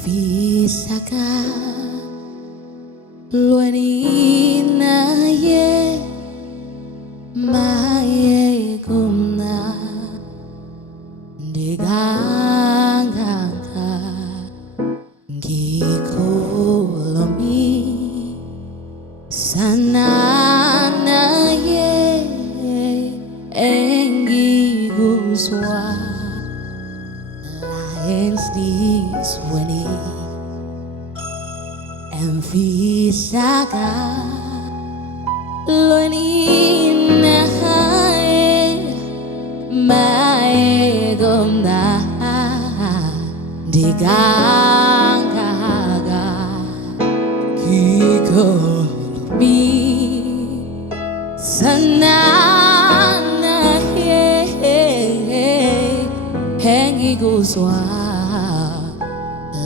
Emfihlakalweni naye maye kumnandi kangaka ngikhulumisana naye engikuzwa la enhliziyweni Emfihlakalweni naye maye kumnandi kangaka ngikhulumisana naye engikuzwa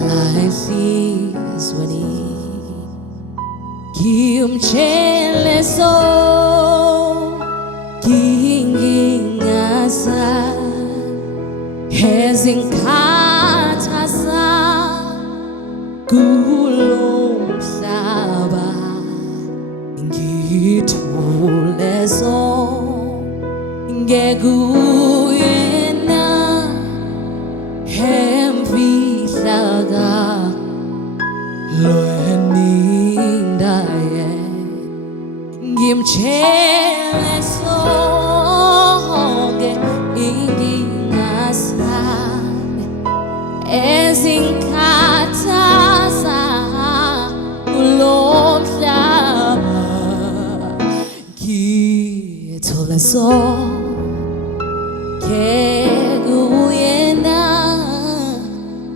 la enhliziyweni Kimcheleso kingingasa ezinkathaza kulomhlaba ngithuleso ngekuyena Emfihlakalweni Ngimchele sonke ingingasami ezinkathaza kulomhlaba ngithole sonke kuyena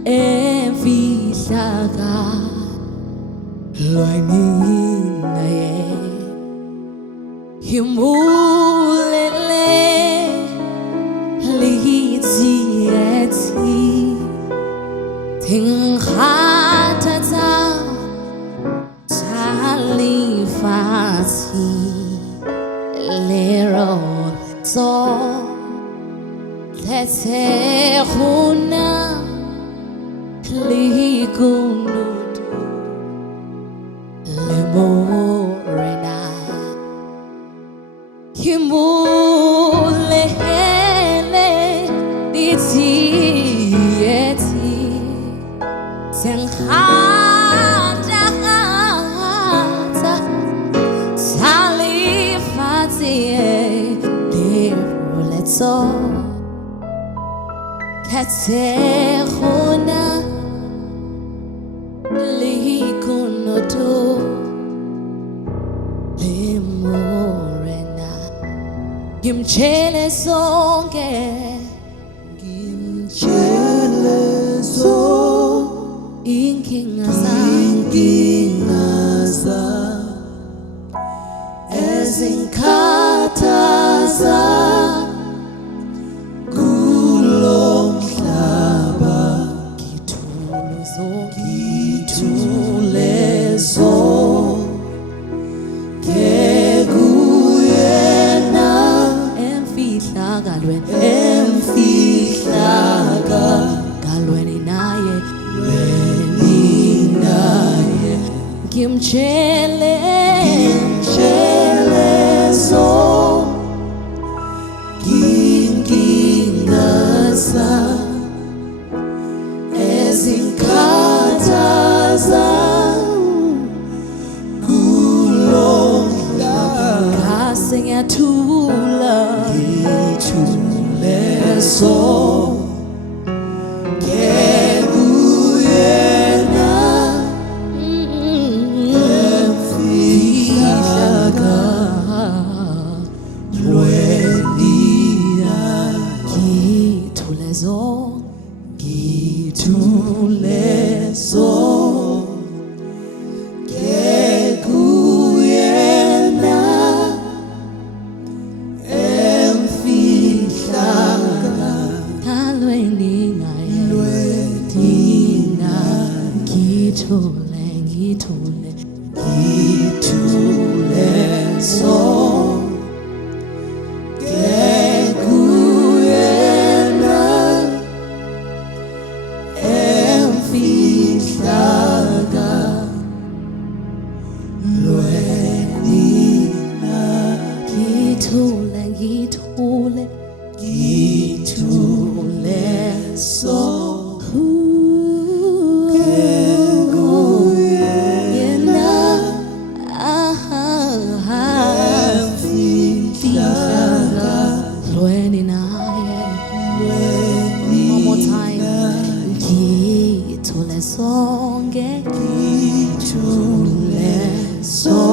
Emfihlakalweni Himulele lithi ethi Tinghatata talifati lero so Tetehuna likunutu lemorena Himulele lithi ethi Tinghatata talifati lero so Tetehuna likunutu lemorena Ngimchele sonke inkinga ezinkathaza kulomhlaba ngithuleso Emfihlakalweni naye Ngimchele so ngingingasa ezinkathaza kulomhlaba ngase ngiyathula ngithuleso Ngithuleso kekuyena Emfihlakalweni ngithuleso kekuyena Emfihlakalweni so Emfihlakalweni naye. One more time. Ngithule sonke. Ngithule sonke.